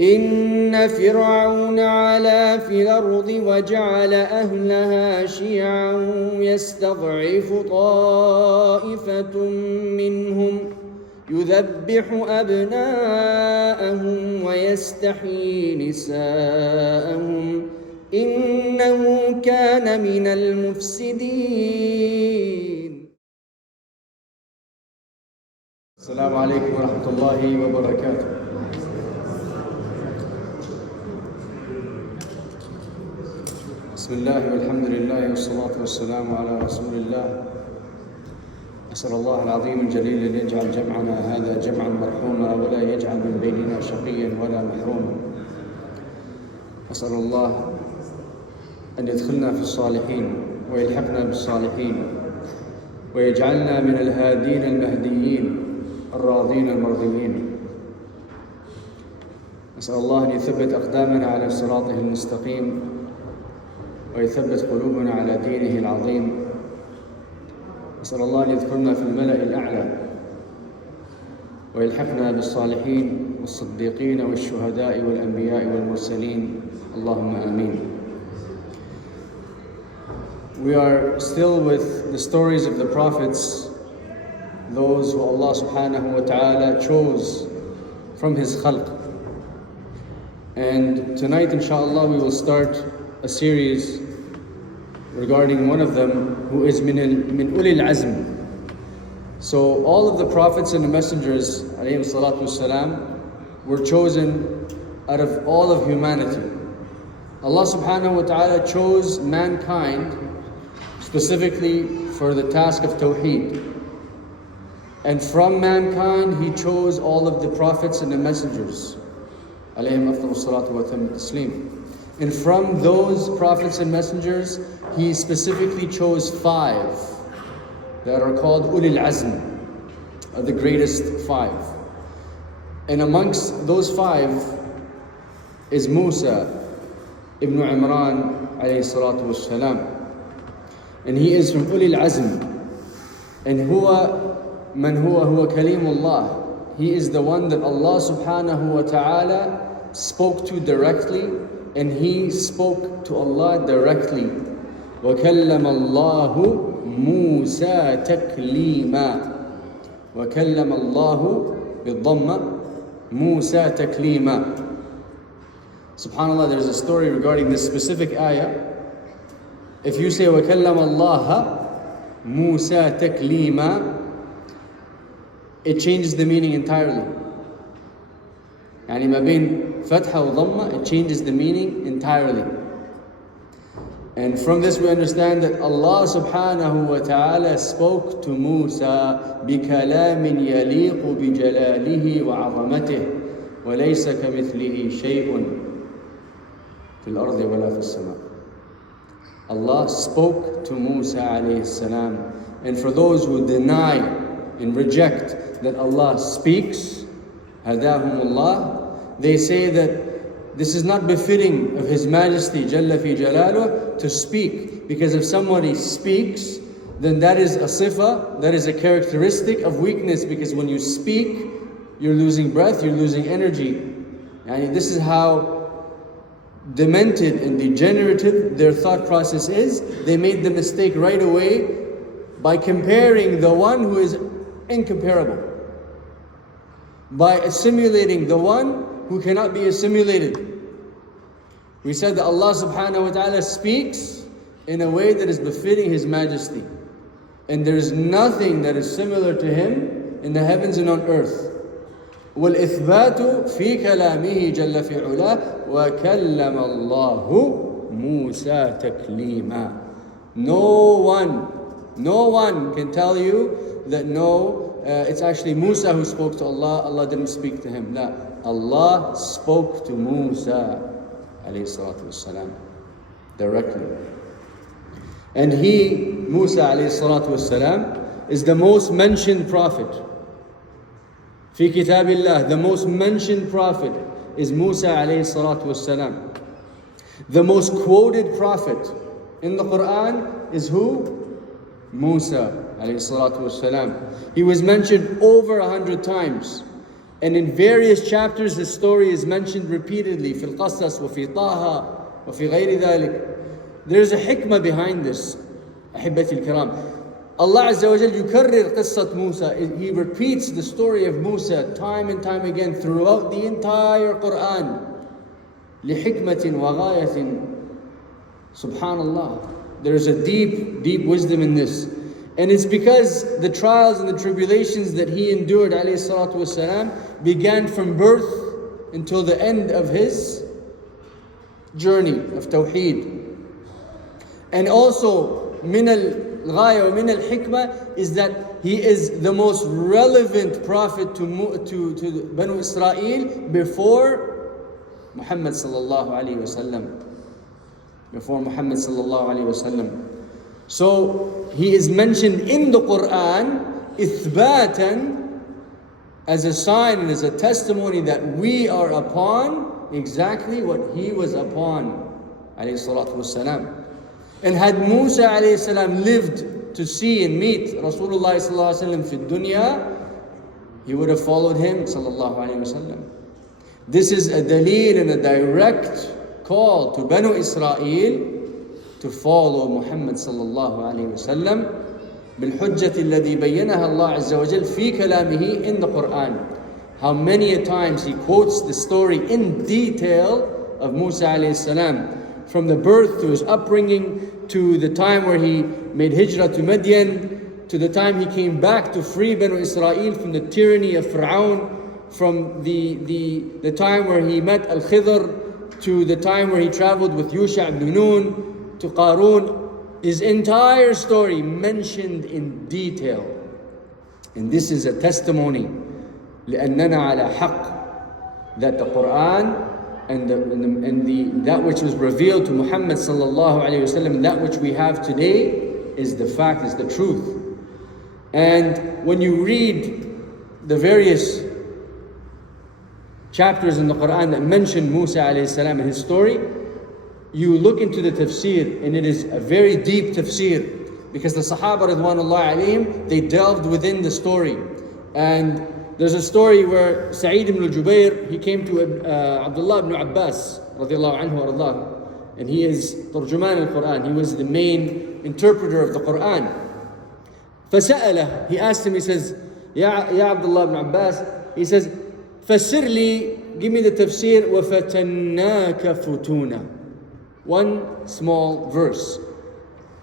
إن فرعون علا في الأرض وجعل أهلها شيعا يستضعف طائفة منهم يذبح أبناءهم ويستحيي نساءهم إنه كان من المفسدين. السلام عليكم ورحمة الله وبركاته. بسم الله والحمد لله والصلاة والسلام على رسول الله. أسأل الله العظيم الجليل أن يجعل جمعنا هذا جمعا مرحوما ولا يجعل من بيننا شقيا ولا محروما. أسأل الله أن يدخلنا في الصالحين ويلحقنا بالصالحين ويجعلنا من الهادين المهديين الراضين المرضيين. أسأل الله أن يثبت أقدامنا على صراطه المستقيم ويثبت قلوبنا على دينه العظيم. أسأل الله أن يذكرنا في الملأ الأعلى ويلحقنا بالصالحين والصديقين والشهداء والأنبياء والمرسلين. اللهم آمين. We are still with the stories of the prophets, those who Allah subhanahu wa ta'ala chose from His khalq. And tonight, inshallah, we will start a series regarding one of them who is min ulil azm. So all of the prophets and the messengers alayhim salatu wassalam were chosen out of all of humanity. Allah subhanahu wa ta'ala chose mankind specifically for the task of Tawheed. And from mankind He chose all of the prophets and the messengers alayhim afdal salatu wa taslim. And from those prophets and messengers, He specifically chose 5 that are called Ulil Azm, the greatest 5. And amongst those 5 is Musa ibn Imran alayhi salatu wassalam. And he is from Ulil Azm. And huwa man huwa kalimullah. He is the one that Allah subhanahu wa ta'ala spoke to directly, and he spoke to Allah directly. وَكَلَّمَ اللَّهُ مُوسَى تَكْلِيمًا. وَكَلَّمَ اللَّهُ بِالضَّمَّةِ مُوسَى تَكْلِيمًا. SubhanAllah, there's a story regarding this specific ayah. If you say وَكَلَّمَ اللَّهَ مُوسَى تَكْلِيمًا, it changes the meaning entirely. يعني ما بين فتحة وضمة, it changes the meaning entirely. And from this we understand that Allah subhanahu wa ta'ala spoke to Musa بِكَلَامٍ يَلِيقُ بِجَلَالِهِ وَعَظَمَتِهِ وَلَيْسَ كَمِثْلِهِ شَيْءٌ فِي الْأَرْضِ وَلَا فِي السَّمَاءِ. Allah spoke to Musa alayhi salam. And for those who deny and reject that Allah speaks, hadahumullah, they say that this is not befitting of His Majesty Jalla fi Jalaluh to speak, because if somebody speaks, then that is a sifa, that is a characteristic of weakness, because when you speak, you're losing breath, you're losing energy. And this is how demented and degenerative their thought process is. They made the mistake right away by comparing the one who is incomparable, by assimilating the one who cannot be assimilated. We said that Allah subhanahu wa ta'ala speaks in a way that is befitting His Majesty. And there is nothing that is similar to Him in the heavens and on earth. وَالْإِثْبَاتُ فِي كَلَامِهِ جَلَّ فِي عُلَاهُ وَكَلَّمَ اللَّهُ مُوسَى تَكْلِيمًا. No one can tell you that it's actually Musa who spoke to Allah, Allah didn't speak to him. No, Allah spoke to Musa alayhi salatu wassalam directly. And Musa alayhi salatu wassalam, is the most mentioned prophet. Fi kitabillah, the most mentioned prophet is Musa alayhi salatu wassalam. The most quoted prophet in the Quran is who? Musa alayhi salatu wassalam. He was mentioned over 100 times. And in various chapters, this story is mentioned repeatedly. في القصص وفي طه وفي غير ذلك. There's a hikmah behind this. أحبتي الكرام. Allah Azza wa Jal يكرر قصة موسى. He repeats the story of Musa time and time again throughout the entire Quran. لحكمة وغاية. Subhanallah. There's a deep wisdom in this. And it's because the trials and the tribulations that he endured, alayhi salatu wasalam, began from birth until the end of his journey of Tawheed. And also, min al-ghaya wa min al-hikmah is that he is the most relevant prophet to Banu Israel before Muhammad sallallahu alayhi wasallam. Before Muhammad sallallahu alayhi wasallam. So he is mentioned in the Quran ithbatan, as a sign and as a testimony that we are upon exactly what he was upon, alayhi salatu wassalam. And had Musa alayhi salam lived to see and meet Rasulullah sallallahu alayhi wasallam fi dunya, he would have followed him sallallahu alayhi wasallam. This is a dalil and a direct call to Banu Israel to follow Muhammad sallallahu alayhi wasallam بالحجة الذي بينها الله عز وجل في كلامه in the Quran. How many a times he quotes the story in detail of Musa alayhi salam, from the birth to his upbringing, to the time where he made hijrah to Madian, to the time he came back to free Banu Israel from the tyranny of Fir'aun, from the time where he met Al-Khidr, to the time where he traveled with Yusha ibn Nun, to Qarun. His entire story mentioned in detail. And this is a testimony لأننا على حق, that the Quran and that which was revealed to Muhammad sallallahu alayhi wasallam, and that which we have today is the fact, is the truth. And when you read the various chapters in the Quran that mention Musa alayhi salam and his story, you look into the tafsir, and it is a very deep tafsir, because the Sahaba radwanullahi alayhim, they delved within the story. And there's a story where Sa'id ibn al-Jubayr, he came to Abdullah ibn Abbas radiallahu anhu warḍah, and he is Tarjuman al-Quran, he was the main interpreter of the Quran. فسأله, he asked him, he says, Ya Abdullah ibn Abbas, he says, فسر لي, give me the tafsir, وَفَتَنَّاكَ فُتُونًا. One small verse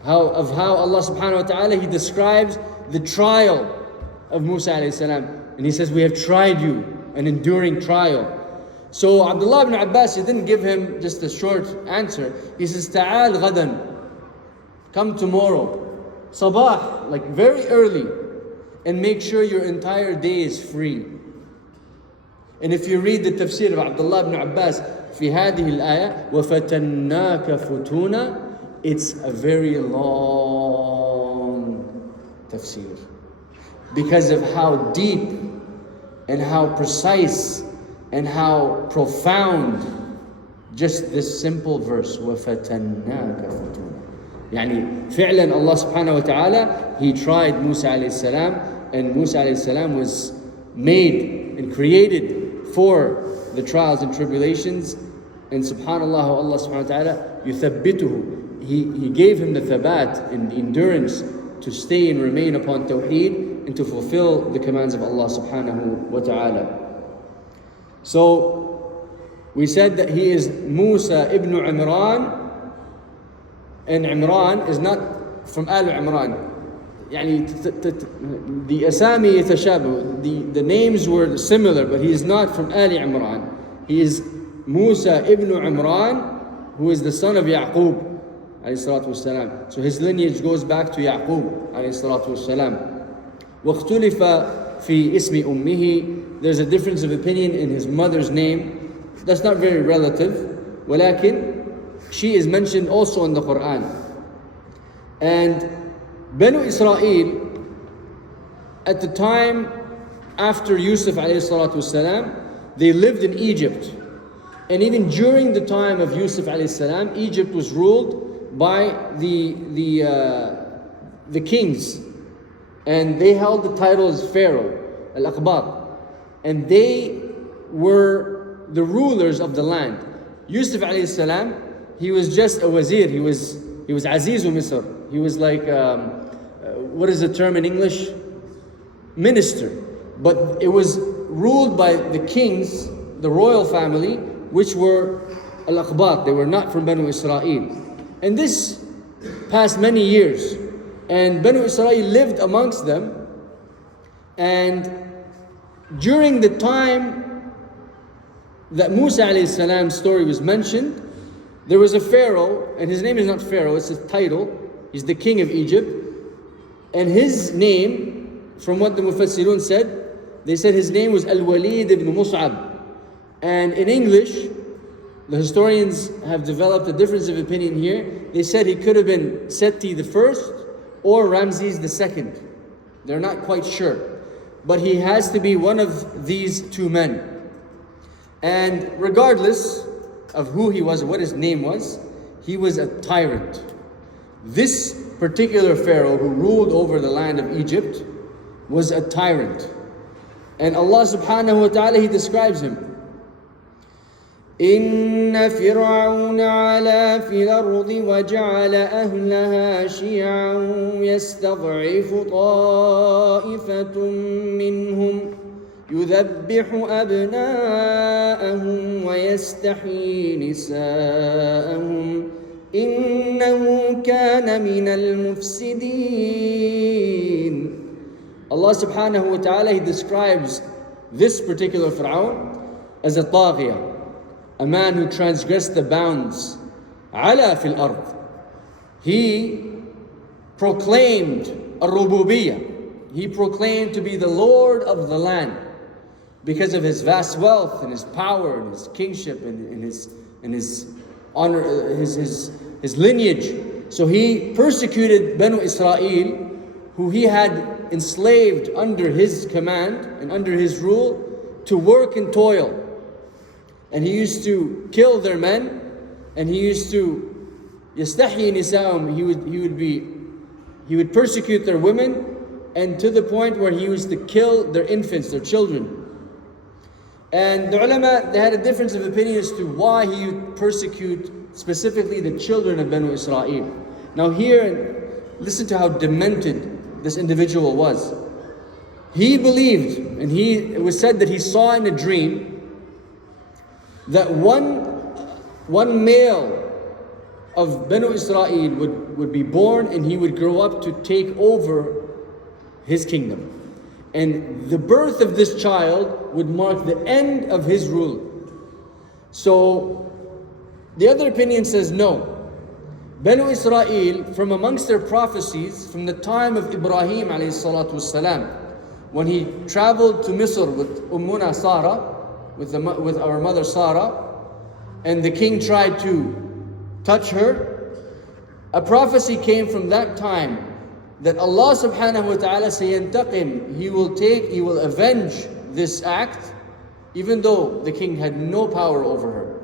how Allah subhanahu wa ta'ala, he describes the trial of Musa alayhi salam, and he says, we have tried you, an enduring trial. So Abdullah ibn Abbas, he didn't give him just a short answer. He says, ta'al ghadan, come tomorrow, sabah, like very early, and make sure your entire day is free. And if you read the tafsir of Abdullah ibn Abbas في هذه الآية وَفَتَنَّاكَ فُتُونًا, it's a very long tafsir, because of how deep and how precise and how profound just this simple verse وَفَتَنَّاكَ فُتُونًا. يعني فعلا Allah subhanahu wa ta'ala, he tried Musa alayhi salam, and Musa alayhi salam was made and created for the trials and tribulations. And subhanallah, Allah subhanahu wa ta'ala yuthabbituhu, he gave him the thabat and the endurance to stay and remain upon tawheed and to fulfill the commands of Allah subhanahu wa ta'ala. So we said that he is Musa ibn Imran, and Imran is not from Al Imran. يعني the asami yatashabu, the names were similar, but he is not from Ali Imran. He is Musa ibn Imran, who is the son of Yaqub alayhi salatu wassalam. So his lineage goes back to Yaqub alayhi salatu wassalam. واختلف في اسم أمه, there's a difference of opinion in his mother's name. That's not very relative, ولكن she is mentioned also in the Quran. And Banu Israel, at the time after Yusuf alayhi salatu wasalam, they lived in Egypt. And even during the time of Yusuf alayhi salam, Egypt was ruled by the kings. And they held the title as Pharaoh, Al-Aqbar. and they were the rulers of the land. Yusuf alayhi salam, he was just a wazir. He was Azizu Misr. He was like, what is the term in English? Minister. But it was ruled by the kings, the royal family, which were al-Aqbat. They were not from Banu Israel. And this passed many years. And Banu Israel lived amongst them. And during the time that Musa alayhi salam's story was mentioned, there was a pharaoh, and his name is not Pharaoh, it's a title. He's the king of Egypt. And his name, from what the Mufassirun said, they said his name was Al-Walid ibn Mus'ab. And in English, the historians have developed a difference of opinion here. They said he could have been Seti the first or Ramses the second. They're not quite sure. But he has to be one of these two men. And regardless of who he was, or what his name was, he was a tyrant. This particular pharaoh who ruled over the land of Egypt was a tyrant. And Allah subhanahu wa ta'ala, He describes him. إِنَّ فِرْعَوْنَ عَلَا فِي الْأَرْضِ وَجَعَلَ أَهْلَهَا شِيَعًا يَسْتَضْعِفُ طَائِفَةٌ مِّنْهُمْ يُذَبِّحُ أَبْنَاءَهُمْ وَيَسْتَحْيِي نِسَاءَهُمْ إِنَّهُ كَانَ مِنَ الْمُفْسِدِينَ. Allah subhanahu wa ta'ala, He describes this particular Fir'aun as a taghiya, a man who transgressed the bounds. Ala fil ard. He proclaimed ar-rububiyyah. He proclaimed to be the Lord of the land because of his vast wealth and his power and his kingship and his honor, his lineage. So he persecuted Banu Israel, who he had enslaved under his command and under his rule to work and toil. And he used to kill their men, and he used to yastahyi nisa'um. He would persecute their women, and to the point where he used to kill their infants, their children. And the ulama, they had a difference of opinion as to why he would persecute specifically the children of Banu Israel. Now here, listen to how demented this individual was. He believed, and it was said that he saw in a dream that one male of Banu Israel would be born, and he would grow up to take over his kingdom. And the birth of this child would mark the end of his rule. So the other opinion says no. Banu Israel, from amongst their prophecies, from the time of Ibrahim alayhi salatu wasalam, when he traveled to Misr with Ummuna Sarah, with our mother Sarah, and the king tried to touch her, a prophecy came from that time that Allah subhanahu wa ta'ala sayantaqim, He will avenge this act, even though the king had no power over her.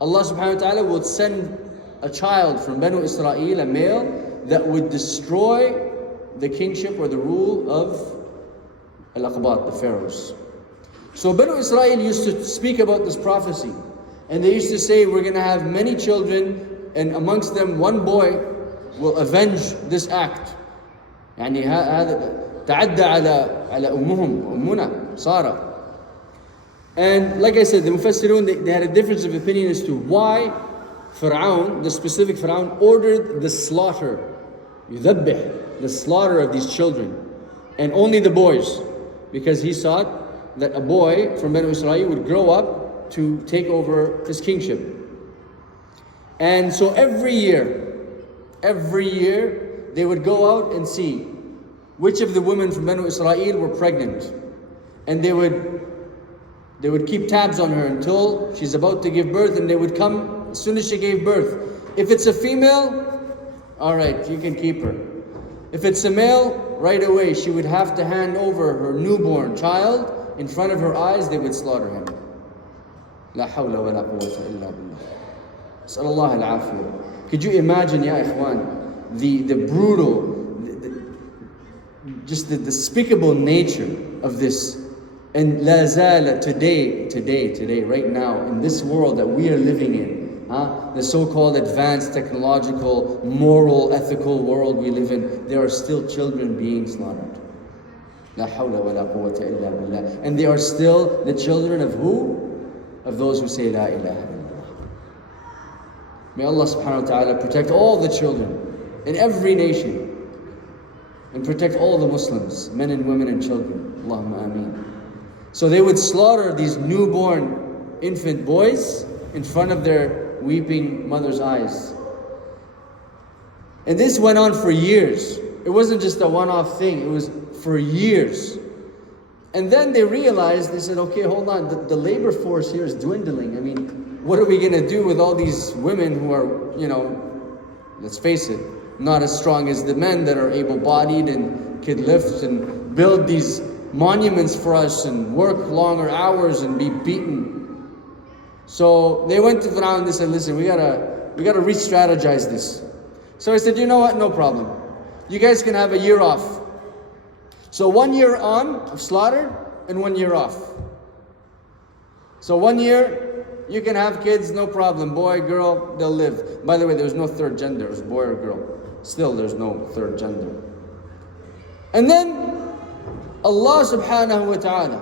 Allah subhanahu wa ta'ala would send a child from Banu Israel, a male, that would destroy the kingship or the rule of Al-Aqbat, the pharaohs. So Banu Israel used to speak about this prophecy, and they used to say, we're going to have many children, and amongst them one boy will avenge this act. يعني هذا تعدى على أمنا سارة. And like I said, the Mufassirun, they had a difference of opinion as to why Fir'aun, the specific Fir'aun, ordered the slaughter, يذبح, the slaughter of these children, and only the boys, because he thought that a boy from Banu Israel would grow up to take over his kingship. And so every year, they would go out and see which of the women from Banu Israel were pregnant. And they would keep tabs on her until she's about to give birth, and they would come as soon as she gave birth. If it's a female, all right, you can keep her. If it's a male, right away she would have to hand over her newborn child in front of her eyes. They would slaughter him. La hawla wa la quwwata illa billah. Sallallahu al-afiyah. Could you imagine, ya ikhwan, the brutal, just the despicable nature of this And la zala, today, right now, in this world that we are living in, the so-called advanced technological, moral, ethical world we live in, there are still children being slaughtered. La hawla wa la quwwata illa billah. And they are still the children of who? Of those who say La ilaha illallah. May Allah subhanahu wa ta'ala protect all the children in every nation, and protect all the Muslims, men and women and children. Allahumma ameen. So they would slaughter these newborn infant boys in front of their weeping mother's eyes. And this went on for years. It wasn't just a one-off thing, it was for years. And then they realized, they said, okay, hold on, the labor force here is dwindling. I mean, what are we going to do with all these women who are, let's face it, not as strong as the men that are able-bodied and could lift and build these monuments for us and work longer hours and be beaten. So they went to Fir'aun and they said, listen, we gotta re-strategize this. So he said, you know what, no problem. You guys can have a year off. So 1 year on of slaughter and 1 year off. So 1 year, you can have kids, no problem. Boy, girl, they'll live. By the way, there's no third gender, it's boy or girl. Still, there's no third gender. And then Allah subhanahu wa ta'ala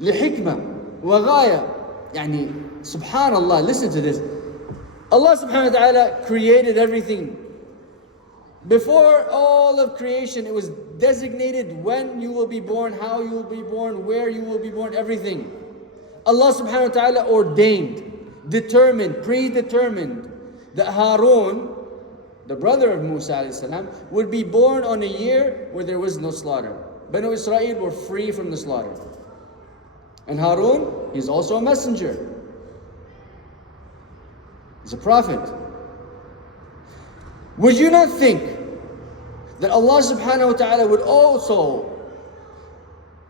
لحكمة وغاية subhanallah, listen to this. Allah subhanahu wa ta'ala created everything. Before all of creation, it was designated when you will be born, how you will be born, where you will be born, everything. Allah subhanahu wa ta'ala ordained, determined, predetermined that Harun, the brother of Musa alayhi salam, would be born on a year where there was no slaughter. Banu Israel were free from the slaughter. And Harun, he's also a messenger. He's a prophet. Would you not think that Allah subhanahu wa ta'ala would also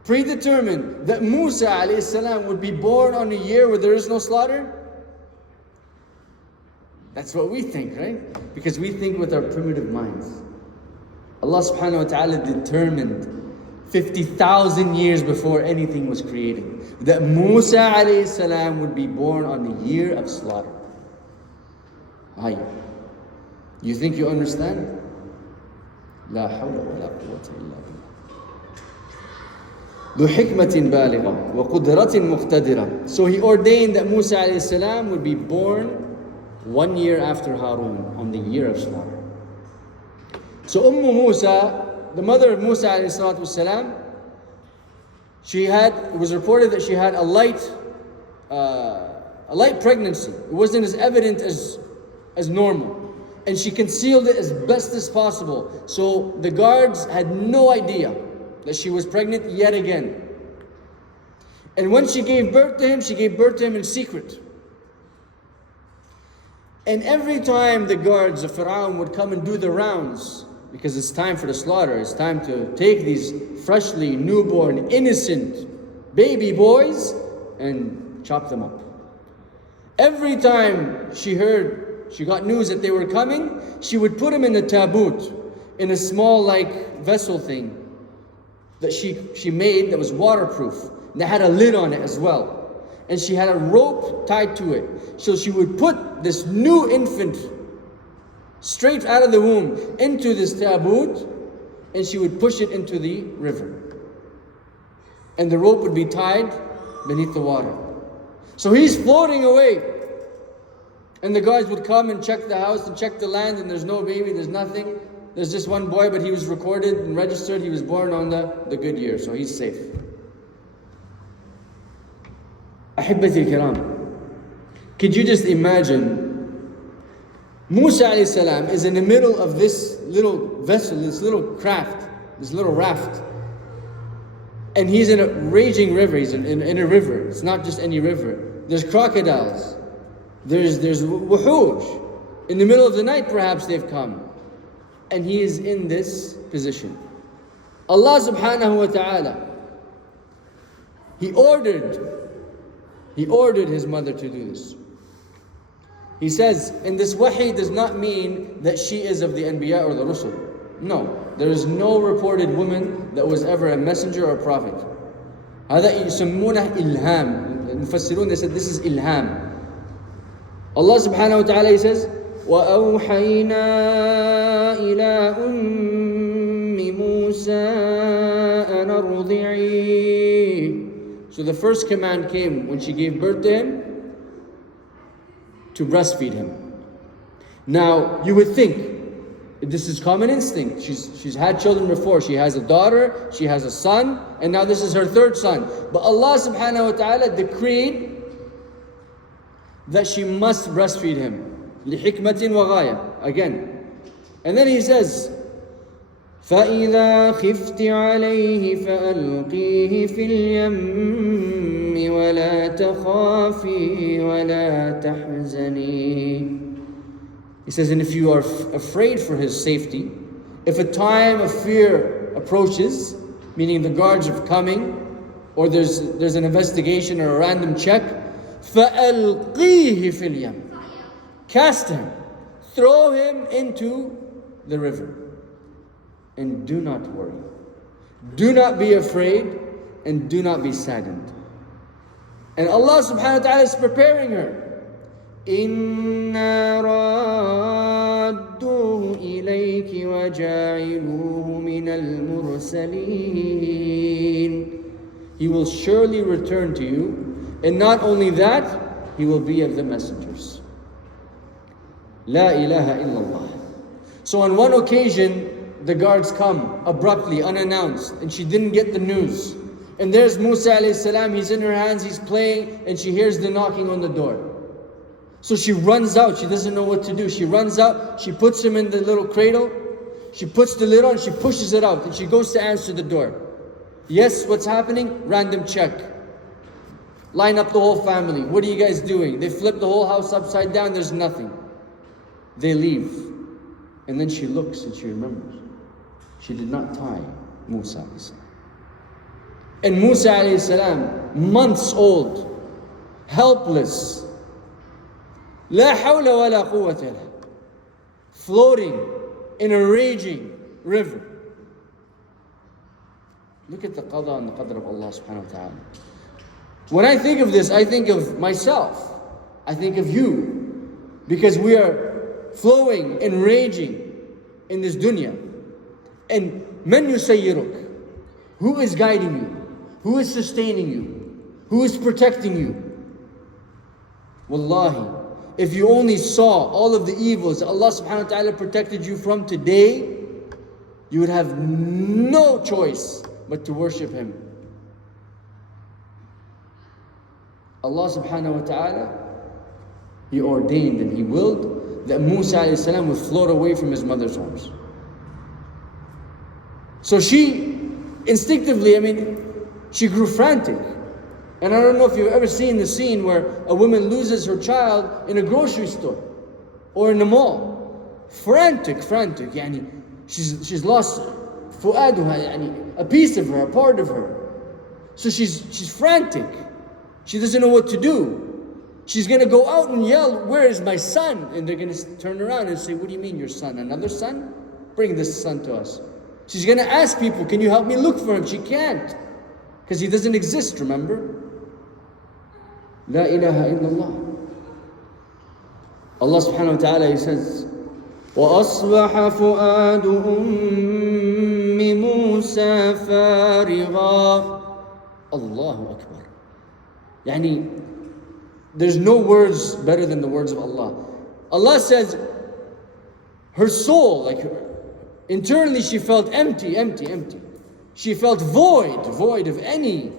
predetermine that Musa alayhi salam would be born on a year where there is no slaughter? That's what we think, right? Because we think with our primitive minds. Allah subhanahu wa ta'ala determined 50,000 years before anything was created that Musa alayhi salam would be born on the year of slaughter. Aye. You think you understand? لا حول ولا قوة إلا بالله. ذو حكمة بالغة وقدرة مقتدرة. So he ordained that Musa alayhi salam would be born 1 year after Harun on the year of slaughter. So Musa, the mother of Musa alayhi salatu wasalam, it was reported that she had a light pregnancy. It wasn't as evident as normal. And she concealed it as best as possible. So the guards had no idea that she was pregnant yet again. And when she gave birth to him in secret. And every time the guards of Fir'aun would come and do the rounds, because it's time for the slaughter, it's time to take these freshly newborn, innocent baby boys and chop them up. Every time she got news that they were coming, she would put them in a taboot, in a small vessel thing that she made that was waterproof. And that had a lid on it as well. And she had a rope tied to it. So she would put this new infant straight out of the womb into this taboot, and she would push it into the river. And the rope would be tied beneath the water. So he's floating away. And the guards would come and check the house and check the land, and there's no baby, there's nothing. There's just one boy, but he was recorded and registered. He was born on the good year, so he's safe. Ahibbati al-kiram, could you just imagine Musa alayhi salam is in the middle of this little vessel, this little craft, this little raft. And he's in a raging river, he's in a river. It's not just any river. There's crocodiles. There's wuhuj. In the middle of the night perhaps they've come. And he is in this position. Allah subhanahu wa ta'ala, He ordered his mother to do this. He says, and this wahi does not mean that she is of the anbiya or the rusul. No, there is no reported woman that was ever a messenger or prophet. هذا يسمونه إلهام. المفسرون, they said this is ilham. Allah subhanahu wa ta'ala, He says, وَأَوْحَيْنَا إِلَىٰ أُمِّ مُوسَىٰ أَنْ أَرْضِعِيهِ. So the first command came when she gave birth to him, to breastfeed him. Now, you would think, this is common instinct. She's had children before. She has a daughter, she has a son, and now this is her third son. But Allah subhanahu wa ta'ala decreed that she must breastfeed him. لِحِكْمَةٍ وَغَايَةٍ. Again. And then He says, فَإِذَا خِفْتِ عَلَيْهِ فَأَلْقِيهِ فِي الْيَمِّ وَلَا تَخَافِي وَلَا تَحْزَنِي. He says, and if you are afraid for his safety, if a time of fear approaches, meaning the guards are coming, or there's an investigation or a random check, فَأَلْقِيهِ فِي الْيَمِّ. Cast him, throw him into the river. And do not worry. Do not be afraid, and do not be saddened. And Allah subhanahu wa ta'ala is preparing her. إِنَّا رَادُّوهُ إِلَيْكِ وَجَاعِلُوهُ مِنَ الْمُرْسَلِينَ. He will surely return to you, and not only that, he will be of the messengers. La ilaha illallah. So on one occasion, the guards come abruptly, unannounced, and she didn't get the news. And there's Musa alayhi salam, he's in her hands, he's playing, and she hears the knocking on the door. So she runs out, she doesn't know what to do. She runs out, she puts him in the little cradle, she puts the lid on, she pushes it out, and she goes to answer the door. Yes, what's happening? Random check. Line up the whole family. What are you guys doing? They flip the whole house upside down, there's nothing. They leave. And then she looks and she remembers. She did not tie Musa alayhi salam. And Musa alayhi salam, months old, helpless, La hawla wa la quwwata illa, floating in a raging river. Look at the qada and the qadr of Allah subhanahu wa ta'ala. When I think of this, I think of myself. I think of you. Because we are flowing and raging in this dunya. And man yusayyiruk, who is guiding you? Who is sustaining you? Who is protecting you? Wallahi, if you only saw all of the evils that Allah subhanahu wa ta'ala protected you from today, you would have no choice but to worship Him. Allah subhanahu wa ta'ala, He ordained and He willed that Musa alayhi salam would float away from his mother's arms. So she instinctively, she grew frantic. And I don't know if you've ever seen the scene where a woman loses her child in a grocery store or in a mall. Frantic. She's lost fu'aduha, a piece of her, a part of her. So she's frantic. She doesn't know what to do. She's going to go out and yell, "Where is my son?" And they're going to turn around and say, "What do you mean your son? Another son? Bring this son to us." She's going to ask people, "Can you help me look for him?" She can't, because he doesn't exist, remember? La ilaha illallah. Allah subhanahu wa ta'ala, He says, وَأَصْبَحَ فُؤَادُ أُمِّ مُوسَى فَارِغًا. Allahu Akbar. There's no words better than the words of Allah. Allah says, her soul, internally she felt empty. She felt void of any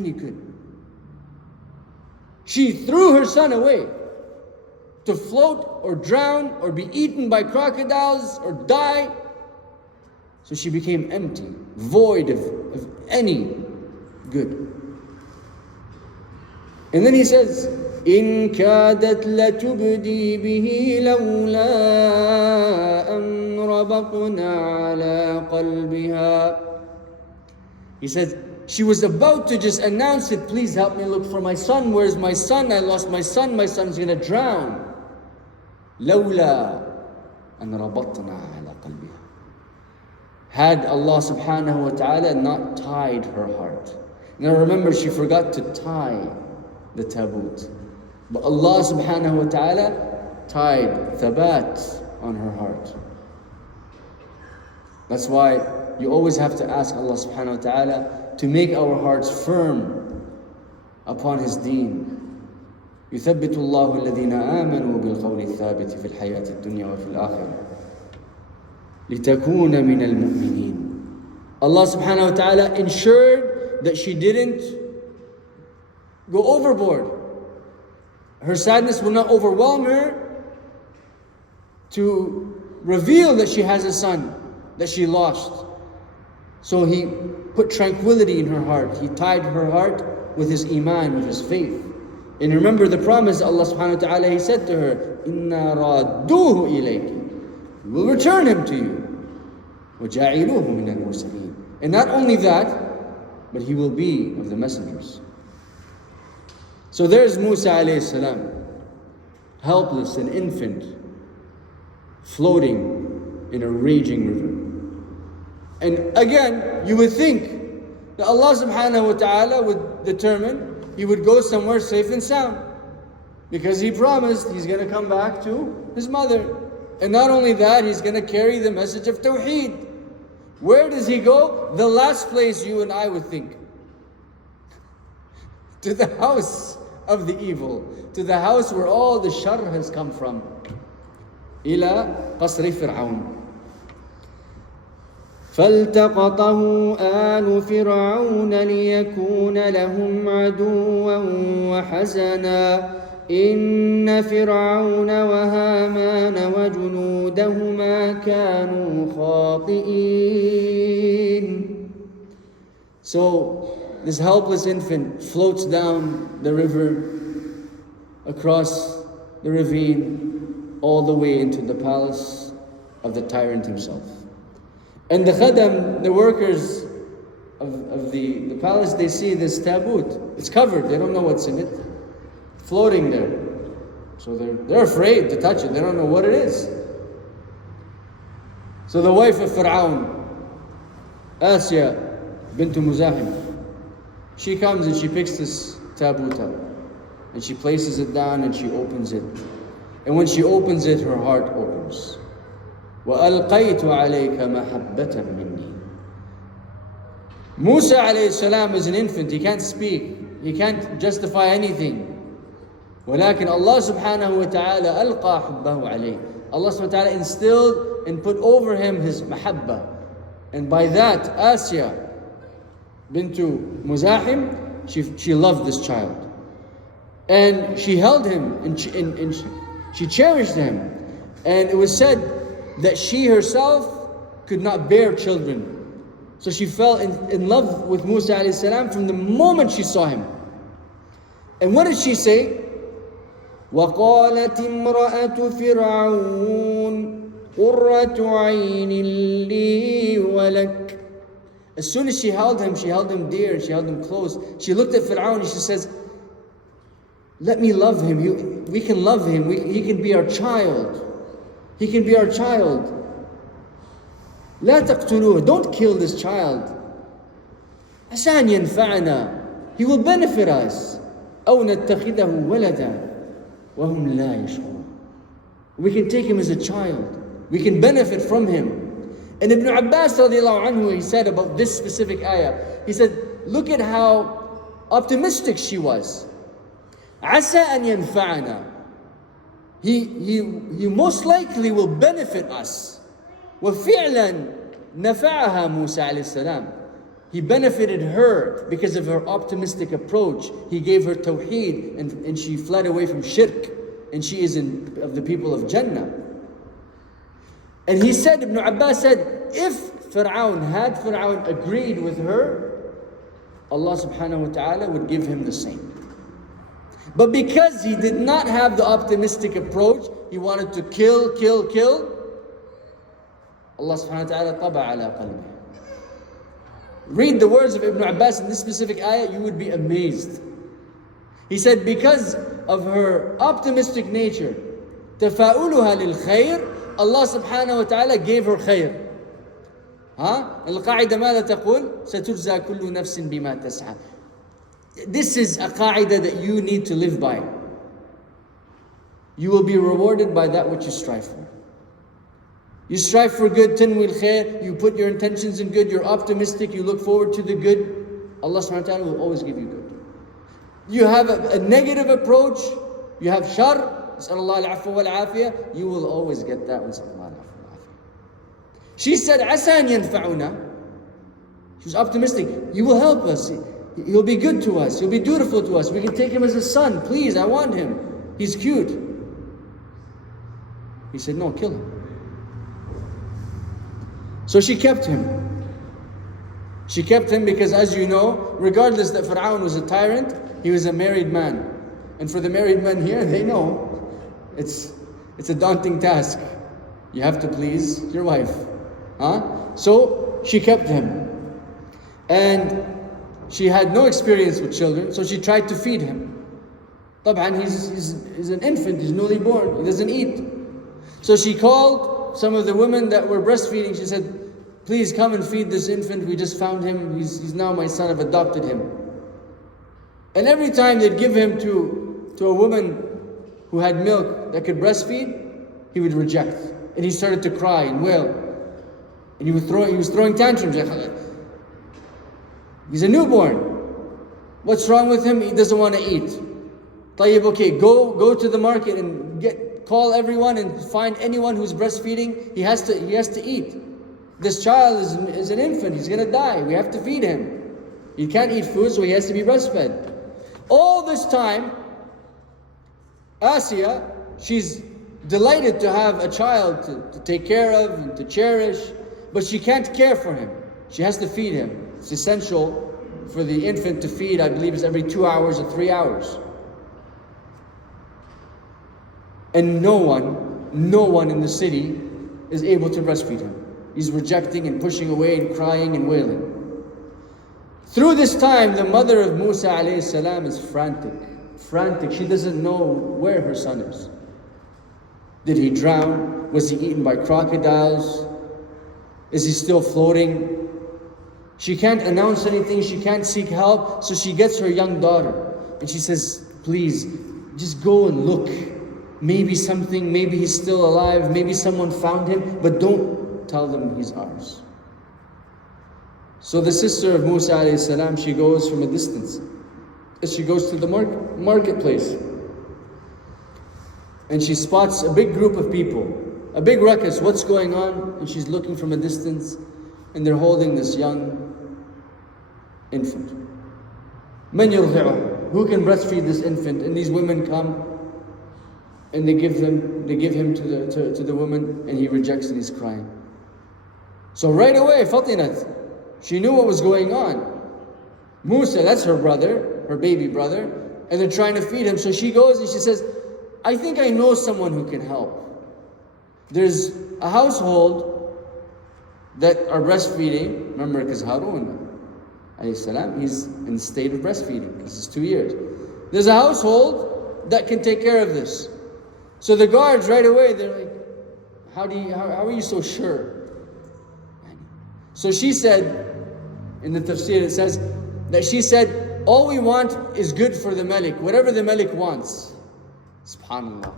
good. She threw her son away to float or drown or be eaten by crocodiles or die. So she became empty, void of any good. And then He says, إِن كَادَتْ لَتُبْدِي بِهِ لَوْلَا أَن رَبَطْنَا عَلَى قَلْبِهَا. He says, she was about to just announce it, "Please help me look for my son. Where's my son? I lost my son. My son's going to drown." لَوْلَا أَن رَبَطْنَا عَلَى قَلْبِهَا. Had Allah subhanahu wa ta'ala not tied her heart. Now remember, she forgot to tie the tabut. But Allah subhanahu wa ta'ala tied thabat on her heart. That's why you always have to ask Allah subhanahu wa ta'ala to make our hearts firm upon His deen. يثبت الله الذين آمنوا بالقول الثابت في الحياة الدنيا وفي الآخرة لتكون من المؤمنين. Allah subhanahu wa ta'ala ensured that she didn't go overboard. Her sadness will not overwhelm her to reveal that she has a son that she lost. So He put tranquility in her heart. He tied her heart with His iman, with His faith. And remember the promise Allah subhanahu wa ta'ala, He said to her, إِنَّا رَادُّوهُ إِلَيْكِ, we will return him to you. وَجَعِلُوهُ مِنَ الْمُرْسَلِينَ. And not only that, but he will be of the messengers. So there's Musa alayhi salam, helpless, an infant, floating in a raging river. And again, you would think that Allah subhanahu wa ta'ala would determine he would go somewhere safe and sound, because He promised He's going to come back to his mother. And not only that, He's going to carry the message of Tawheed. Where does he go? The last place you and I would think. To the house of the evil, to the house where all the shar has come from. إلى قصر فرعون. فالتقطه آل فرعون ليكون لهم عدوا وحزنا إن فرعون وهامان وجنودهما كانوا خاطئين. So this helpless infant floats down the river, across the ravine, all the way into the palace of the tyrant himself. And the khadam, the workers of the palace, they see this tabut. It's covered, they don't know what's in it, floating there. So they're afraid to touch it, they don't know what it is. So the wife of Fir'aun, Asya bint Muzahim, she comes and she picks this tabut up, and she places it down and she opens it. And when she opens it, her heart opens. وَأَلْقَيْتُ عَلَيْكَ مَحَبَّةً مِّنِّي. Musa alayhi salam is an infant, he can't speak, he can't justify anything. ولكن Allah subhanahu wa ta'ala ألقى حبه عليه. Allah subhanahu wa ta'ala instilled and put over him His mahabba. And by that, Asya bintu Muzahim, she loved this child. And she held him and she cherished him. And it was said that she herself could not bear children. So she fell in love with Musa alayhi salam from the moment she saw him. And what did she say? وقالت امرأة فرعون قرة عين لي ولك. As soon as she held him dear, she held him close. She looked at Fir'aun and she says, let me love him. We can love him. He can be our child. He can be our child. لا تقتلوه. Don't kill this child. عشان ينفعنا. He will benefit us. أو نتخذه ولدا وهم لا يشعرون. We can take him as a child. We can benefit from him. And Ibn Abbas radiallahu anhu, he said about this specific ayah, he said, look at how optimistic she was. عسى أن ينفعنا. He most likely will benefit us. وفعلا نفعها موسى عليه السلام. He benefited her because of her optimistic approach. He gave her tawheed and she fled away from shirk. And she is of the people of Jannah. And he said, Ibn Abbas said, if Fir'aun had agreed with her, Allah subhanahu wa ta'ala would give him the same. But because he did not have the optimistic approach, he wanted to kill. Allah subhanahu wa ta'ala taba ala qalbi. Read the words of Ibn Abbas in this specific ayah, you would be amazed. He said, because of her optimistic nature, تفاؤلها للخير, Allah subhanahu wa ta'ala gave her خير. القاعدة ماذا تقول؟ ستجزى كل نفس بما تسعى. This is a qa'idah that you need to live by. You will be rewarded by that which you strive for. You strive for good, tanwil khair, you put your intentions in good, you're optimistic, you look forward to the good, Allah subhanahu wa ta'ala will always give you good. You have a negative approach, you have shar, nas'alullah al-afwa wal-afiyah, you will always get that one, nas'alullah al-afwa wal-afiyah. She said, asa an yanfa'una. She was optimistic. You will help us. He'll be good to us. He'll be dutiful to us. We can take him as a son. Please, I want him. He's cute. He said, no, kill him. So she kept him. She kept him because, as you know, regardless that Fir'aun was a tyrant, he was a married man. And for the married men here, they know it's a daunting task. You have to please your wife. So she kept him. And she had no experience with children, so she tried to feed him. Tab'an, he's an infant, he's newly born, he doesn't eat. So she called some of the women that were breastfeeding. She said, please come and feed this infant. We just found him. He's now my son. I've adopted him. And every time they'd give him to a woman who had milk that could breastfeed, he would reject. And he started to cry and wail. And he was throwing tantrums. He's a newborn. What's wrong with him? He doesn't want to eat. Tayyib, okay, go to the market and call everyone and find anyone who's breastfeeding. He has to eat. This child is an infant. He's going to die. We have to feed him. He can't eat food, so he has to be breastfed. All this time, Asiya, she's delighted to have a child to take care of and to cherish, but she can't care for him. She has to feed him. It's essential for the infant to feed, I believe it's every 2 hours or 3 hours. And no one in the city is able to breastfeed him. He's rejecting and pushing away and crying and wailing. Through this time, the mother of Musa alayhi salam is frantic. She doesn't know where her son is. Did he drown? Was he eaten by crocodiles? Is he still floating? She can't announce anything, she can't seek help, so she gets her young daughter and she says, please, just go and look. Maybe he's still alive, maybe someone found him, but don't tell them he's ours. So the sister of Musa alayhi salam, she goes from a distance. She goes to the marketplace and she spots a big group of people, a big ruckus, what's going on? And she's looking from a distance and they're holding this young infant. Man yurdi'uh? Who can breastfeed this infant? And these women come and they give him to the woman, and he rejects and he's crying. So right away, Fatinat, she knew what was going on. Musa, that's her brother, her baby brother, and they're trying to feed him. So she goes and she says, I think I know someone who can help. There's a household that are breastfeeding. Remember, because Harun alayhi salam, he's in the state of breastfeeding because it's 2 years. There's a household that can take care of this. So the guards right away, they're like, how are you so sure? So she said, in the tafsir it says, that she said, all we want is good for the Malik, whatever the Malik wants. SubhanAllah.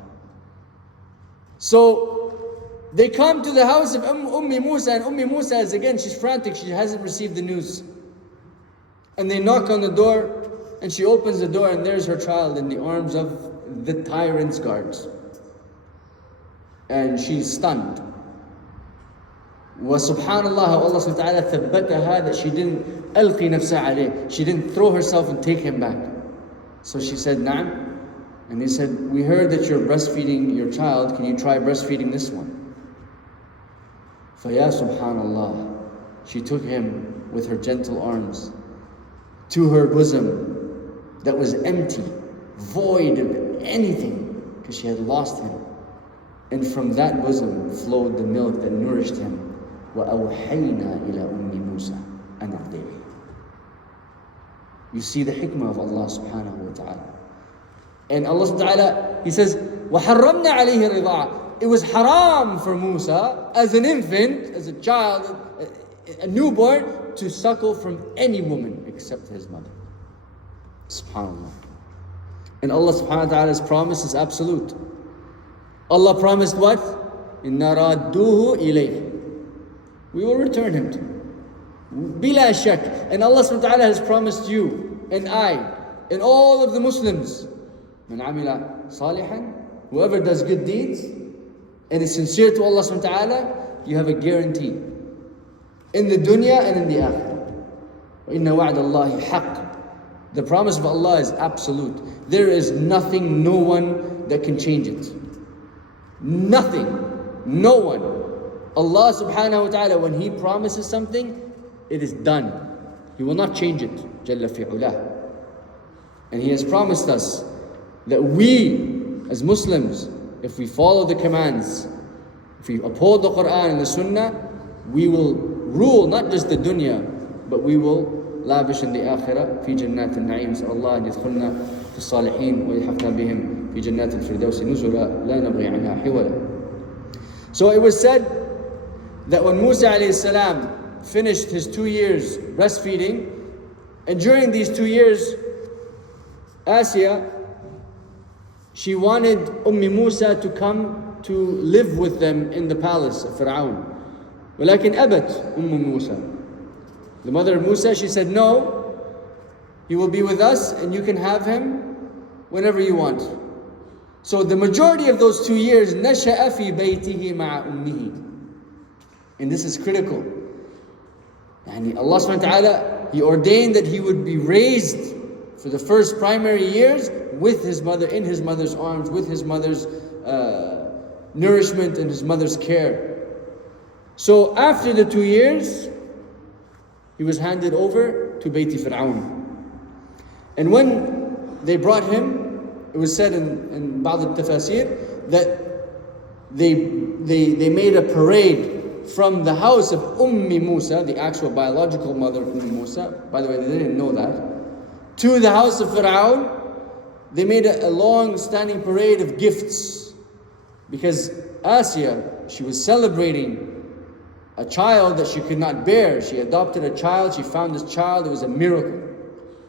So they come to the house of Ummi Musa, and Ummi Musa is again, she's frantic, she hasn't received the news. And they knock on the door, and she opens the door, and there's her child in the arms of the tyrant's guards. And she's stunned. وسبحانallah, Allah subhanahu wa ta'ala ثبتها, that she didn't ألقي نفسها عليه, she didn't throw herself and take him back. So she said, Na'am. And he said, we heard that you're breastfeeding your child, can you try breastfeeding this one? فَيَا subhanallah, she took him with her gentle arms to her bosom that was empty, void of anything, because she had lost him. And from that bosom flowed the milk that nourished him. وَأَوْحَيْنَا إِلَى أُمِّ مُوسَى أَنْ أَرْضِعِهِ. You see the hikmah of Allah subhanahu wa ta'ala. And Allah subhanahu wa ta'ala, He says, وَحَرَّمْنَا عَلَيْهِ الرِّضَاعَ. It was haram for Musa, as an infant, as a child, a newborn, to suckle from any woman except his mother. SubhanAllah. And Allah subhanahu wa ta'ala's promise is absolute. Allah promised what? Inna radduhu ilayh. We will return him to you. Bila shak. And Allah subhanahu wa ta'ala has promised you and I and all of the Muslims. Man amila salihan. Whoever does good deeds and is sincere to Allah subhanahu wa ta'ala, you have a guarantee. In the dunya and in the akhirah. وَإِنَّ وَعْدَ اللَّهِ حَقٌّ. The promise of Allah is absolute. There is nothing, no one that can change it. Nothing, no one. Allah subhanahu wa ta'ala, when He promises something, it is done. He will not change it. Jalla fi'ulah. And He has promised us that we, as Muslims, if we follow the commands, if we uphold the Quran and the Sunnah, we will rule not just the dunya, but we will lavish in the akhirah في جنات النعيم. نسأل الله أن يدخلنا في الصالحين ويلحقنا بهم في جنات الفردوس نزلا لا نبغي عنها حولا. So it was said that when Musa alayhi salam finished his 2 years breastfeeding, and during these 2 years, Asya, she wanted Musa to come to live with them in the palace of Fir'aun. ولكن أبت Musa. The mother of Musa, she said, no, he will be with us and you can have him whenever you want. So the majority of those 2 years, نَشَأَ فِي بَيْتِهِ مَعَ أُمِّهِ. And this is critical. And Allah subhanahu wa ta'ala, He ordained that he would be raised for the first primary years with his mother, in his mother's arms, with his mother's nourishment and his mother's care. So after the 2 years, he was handed over to Bayti Fir'aun. And when they brought him, it was said in Ba'd al-Tafasir that they made a parade from the house of Musa, the actual biological mother of Musa. By the way, they didn't know that. To the house of Fir'aun, they made a long standing parade of gifts. Because Asya, she was celebrating a child that she could not bear. She adopted a child, she found this child, it was a miracle.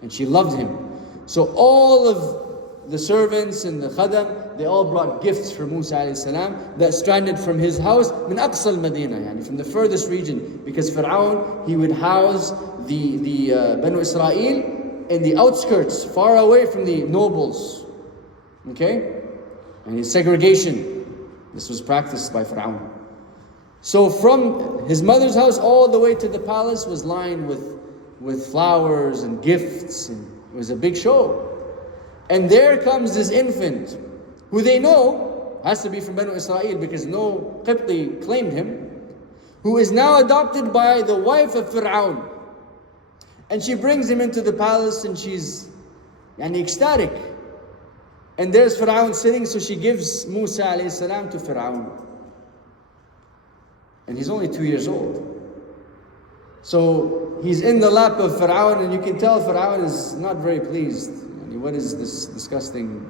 And she loved him. So all of the servants and the khadam, they all brought gifts for Musa alayhi salam that stranded from his house, min aqsa al-Madina, yani from the furthest region. Because Fir'aun, he would house the Banu Israel in the outskirts, far away from the nobles. Okay? And his segregation, this was practiced by Fir'aun. So from his mother's house all the way to the palace was lined with flowers and gifts, and it was a big show. And there comes this infant, who they know has to be from Banu Israel because no Qibti claimed him, who is now adopted by the wife of Fir'aun. And she brings him into the palace and she's ecstatic. And there's Fir'aun sitting, so she gives Musa alayhi salam to Fir'aun. And he's only 2 years old. So he's in the lap of Fir'aun, and you can tell Fir'aun is not very pleased. What is this disgusting?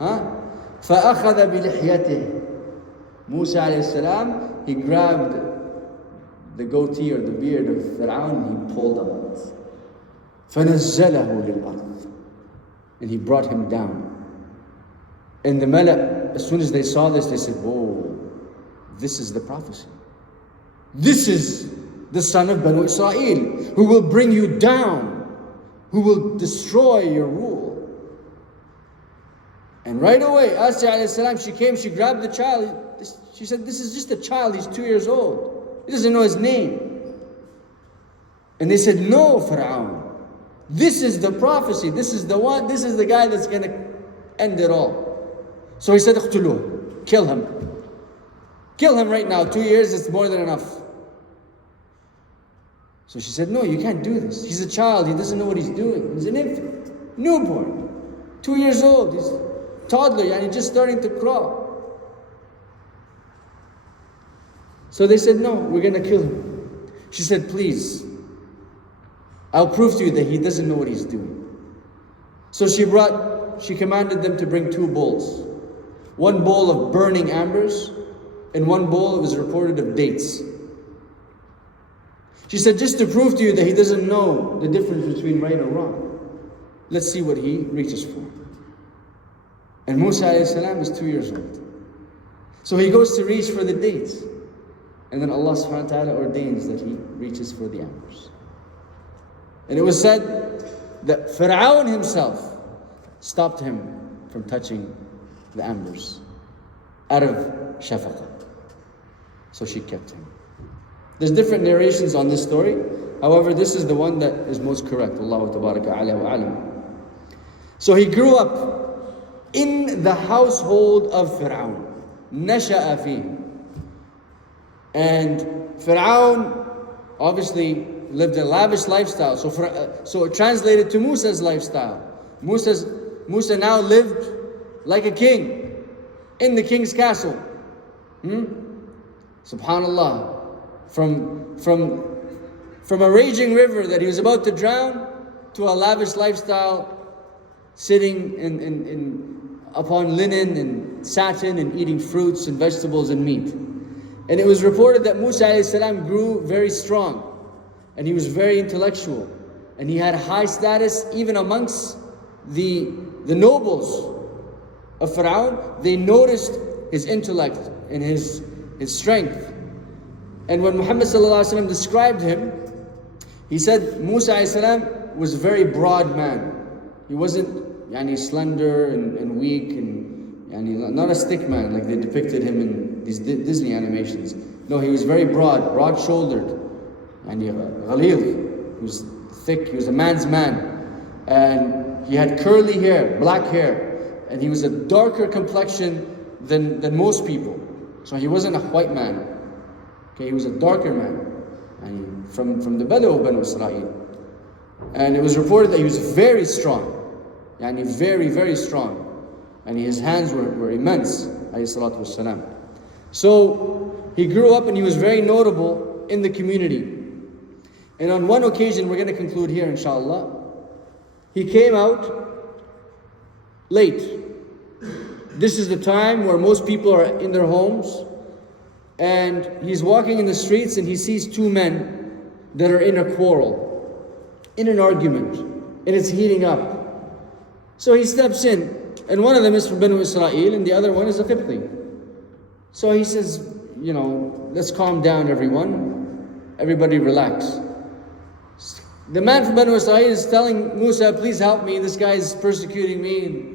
فَأَخَذَ بِلِحْيَتِهِ. Musa alayhi salam, he grabbed the goatee or the beard of Fir'aun and he pulled on it. فَنَزَّلَهُ لِلْأَرْضِ. And he brought him down. And the Mala, as soon as they saw this, they said, whoa, this is the prophecy. This is the son of Banu Israel, who will bring you down, who will destroy your rule. And right away, Asya alayhi salam, she came, she grabbed the child. She said, this is just a child, he's 2 years old. He doesn't know his name. And they said, no, Fir'aun, this is the prophecy, this is the one, this is the guy that's going to end it all. So he said, اقتلوه, kill him. Kill him right now, 2 years, it's more than enough. So she said, no, you can't do this. He's a child, he doesn't know what he's doing. He's an infant, newborn, 2 years old, he's a toddler, and he's just starting to crawl. So they said, no, we're going to kill him. She said, please, I'll prove to you that he doesn't know what he's doing. So she commanded them to bring 2 bowls. One bowl of burning ambers, and one bowl, it was reported, of dates. She said, just to prove to you that he doesn't know the difference between right or wrong. Let's see what he reaches for. And Musa alayhi salam is 2 years old. So he goes to reach for the dates. And then Allah subhanahu wa ta'ala ordains that he reaches for the ambers. And it was said that Fir'aun himself stopped him from touching the ambers out of shafaqa. So she kept him. There's different narrations on this story. However, this is the one that is most correct. Allahu tabaraka alayhi wa alam. So he grew up in the household of Fir'aun. Nasha'a fi. And Fir'aun obviously lived a lavish lifestyle. So it translated to Musa's lifestyle. Musa now lived like a king in the king's castle. Subhanallah. From a raging river that he was about to drown to a lavish lifestyle, sitting upon linen and satin and eating fruits and vegetables and meat. And it was reported that Musa alayhi salam grew very strong, and he was very intellectual, and he had a high status even amongst the nobles of Fir'aun. They noticed his intellect and his strength. And when Muhammad sallallahu alaihi wasallam described him, he said Musa alayhi salam was a very broad man. He wasn't slender and weak and not a stick man like they depicted him in these Disney animations. No, he was very broad-shouldered, and ghalil. He was thick. He was a man's man, and he had curly hair, black hair, and he was a darker complexion than most people. So he wasn't a white man. Okay, he was a darker man, and from the Badu of Banu Israel. And it was reported that he was very strong, very, very strong. And his hands were immense, alayhi salatu wassalam. So he grew up and he was very notable in the community. And on one occasion, we're going to conclude here inshallah, he came out late. This is the time where most people are in their homes, and he's walking in the streets and he sees two men that are in a quarrel, in an argument, and it's heating up. So he steps in, and one of them is from Banu Israel and the other one is a Qibti. So he says, let's calm down everyone. Everybody relax. The man from Banu Israel is telling Musa, please help me, this guy is persecuting me.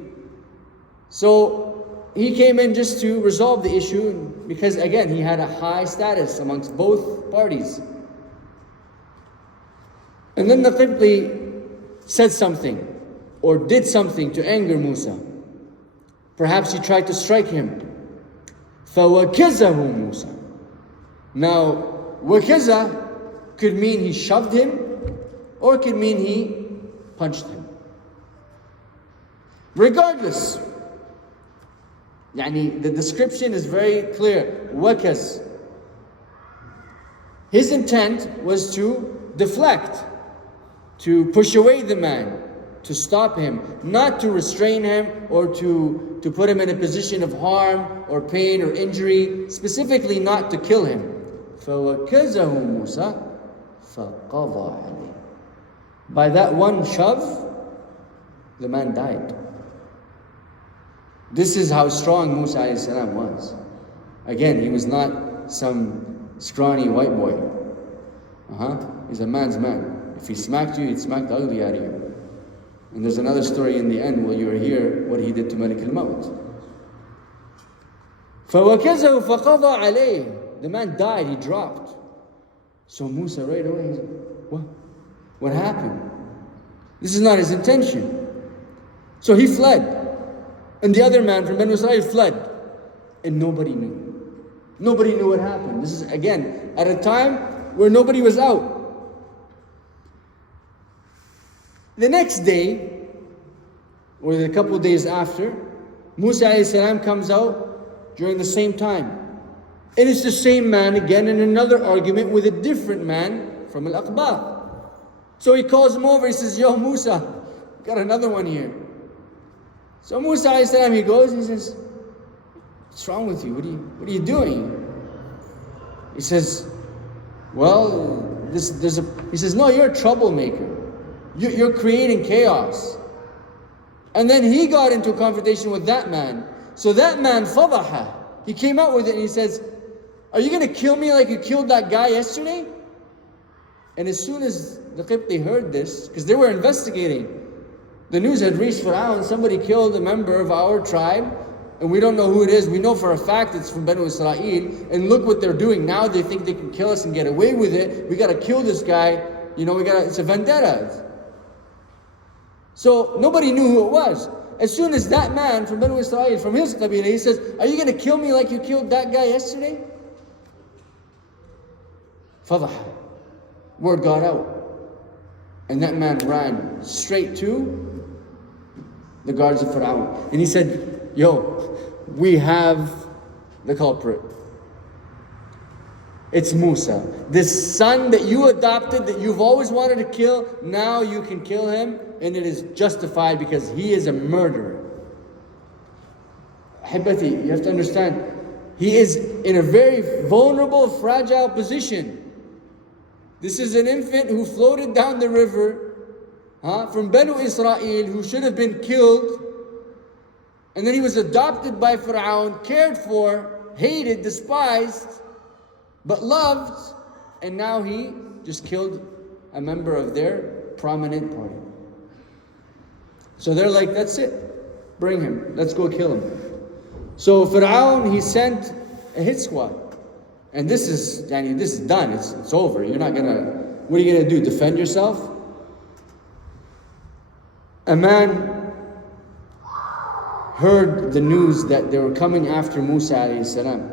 So he came in just to resolve the issue, because again, he had a high status amongst both parties. And then the Qibti said something, or did something to anger Musa. Perhaps he tried to strike him. فَوَكِزَهُ Musa. Now, wakiza could mean he shoved him, or it could mean he punched him. Regardless, the description is very clear. Wakaz. His intent was to deflect, to push away the man, to stop him, not to restrain him or to put him in a position of harm or pain or injury, specifically not to kill him. فَوَكَزَهُ مُوسَى فَقَضَى عَلَيْهِ. By that one shove, the man died. This is how strong Musa alayhi salam was. Again, he was not some scrawny white boy. He's a man's man. If he smacked you, he'd smack the ugly out of you. And there's another story in the end where you hear what he did to Malik al-Maut. فَوَكَزَهُ فَقَضَى عَلَيْهِ. The man died, he dropped. So Musa right away, he's like, what happened? This is not his intention. So he fled. And the other man from Banu Israel fled. And nobody knew. Nobody knew what happened. This is, again, at a time where nobody was out. The next day, or a couple of days after, Musa alayhi salam comes out during the same time. And it's the same man again in another argument with a different man from Al-Aqba. So he calls him over, he says, yo Musa, got another one here. So Musa alayhi salam, he goes and he says, what's wrong with you? What are you doing? He says, well, he says, no, you're a troublemaker. You're creating chaos. And then he got into a confrontation with that man. So that man, fadaha, he came out with it and he says, are you going to kill me like you killed that guy yesterday? And as soon as the Qibti heard this, because they were investigating, the news had reached Fir'aun, somebody killed a member of our tribe, and we don't know who it is. We know for a fact it's from Banu Israel, and look what they're doing. Now they think they can kill us and get away with it. We got to kill this guy. It's a vendetta. So nobody knew who it was. As soon as that man from Banu Israel, from his Qabila, he says, are you going to kill me like you killed that guy yesterday? Fadaha. Word got out. And that man ran straight to the guards of Fir'aun. And he said, yo, we have the culprit. It's Musa. This son that you adopted, that you've always wanted to kill, now you can kill him, and it is justified because he is a murderer. Ahibati, you have to understand, he is in a very vulnerable, fragile position. This is an infant who floated down the river from Banu Israel, who should have been killed. And then he was adopted by Fir'aun, cared for, hated, despised, but loved. And now he just killed a member of their prominent party. So they're like, that's it. Bring him. Let's go kill him. So Fir'aun, he sent a hit squad. And this is done. It's over. You're not gonna. What are you gonna do? Defend yourself? A man heard the news that they were coming after Musa alayhi salam.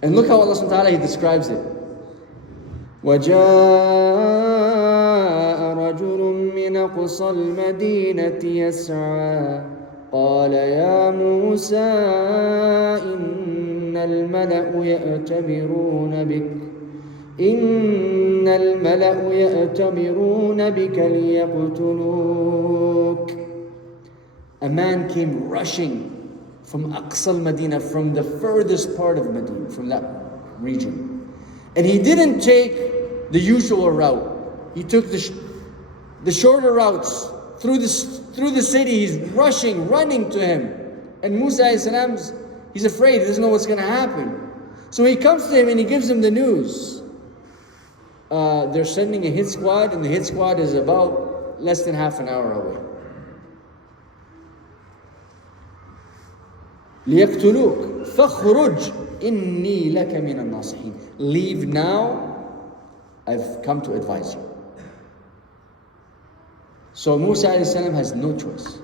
And look how Allah subhanahu wa ta'ala, He describes it. وَجَاءَ رَجُلٌ مِّنْ أَقْصَى الْمَدِينَةِ يَسْعَى قَالَ يَا مُوسَى إِنَّ الْمَلَأُ يَأْتَمِرُونَ بِكَ لِيَقْتُلُوكَ. A man came rushing from Aqsa al-Madinah, from the furthest part of Medina, from that region. And he didn't take the usual route. He took the shorter routes through the city. He's running to him. And Musa alayhi salam, he's afraid, he doesn't know what's going to happen. So he comes to him and he gives him the news. They're sending a hit squad, and the hit squad is about less than half an hour away. لِيَقْتُلُوكَ فَخْرُجْ إِنِّي لَكَ مِنَ النَّاصِحِينَ. Leave now, I've come to advise you. So Musa alayhi salam has no choice.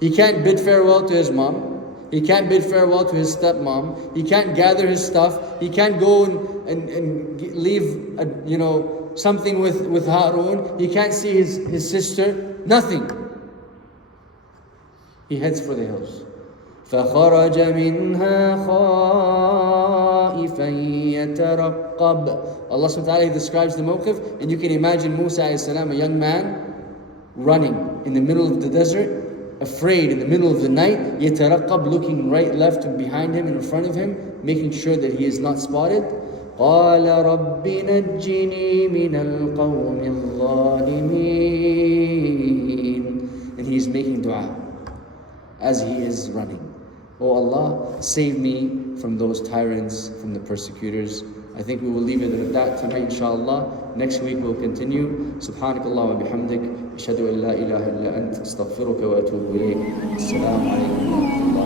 He can't bid farewell to his mom. He can't bid farewell to his stepmom. He can't gather his stuff. He can't go and leave something with Harun. He can't see his sister. Nothing. He heads for the hills. فَخَرَجَ مِنْهَا خَائِفًا يَتَرَقَّبُ. Allah subhanahu wa ta'ala describes the mawqif, and you can imagine Musa alayhi salam, a young man, running in the middle of the desert, afraid in the middle of the night, يَتَرَقَّبُ, looking right, left, and behind him and in front of him, making sure that he is not spotted. قَالَ رَبِّ نَجِّنِي مِنَ الْقَوْمِ الظَّالِمِينَ. And he is making dua as he is running. Oh Allah, save me from those tyrants, from the persecutors. I think we will leave it at that tonight, inshallah. Next week we'll continue. Subhanakallah wa bihamdik. Ashhadu an la ilaha illa ant. Astaghfiruka wa atubu ilayk. Assalamu alaikum wa rahmatullahi.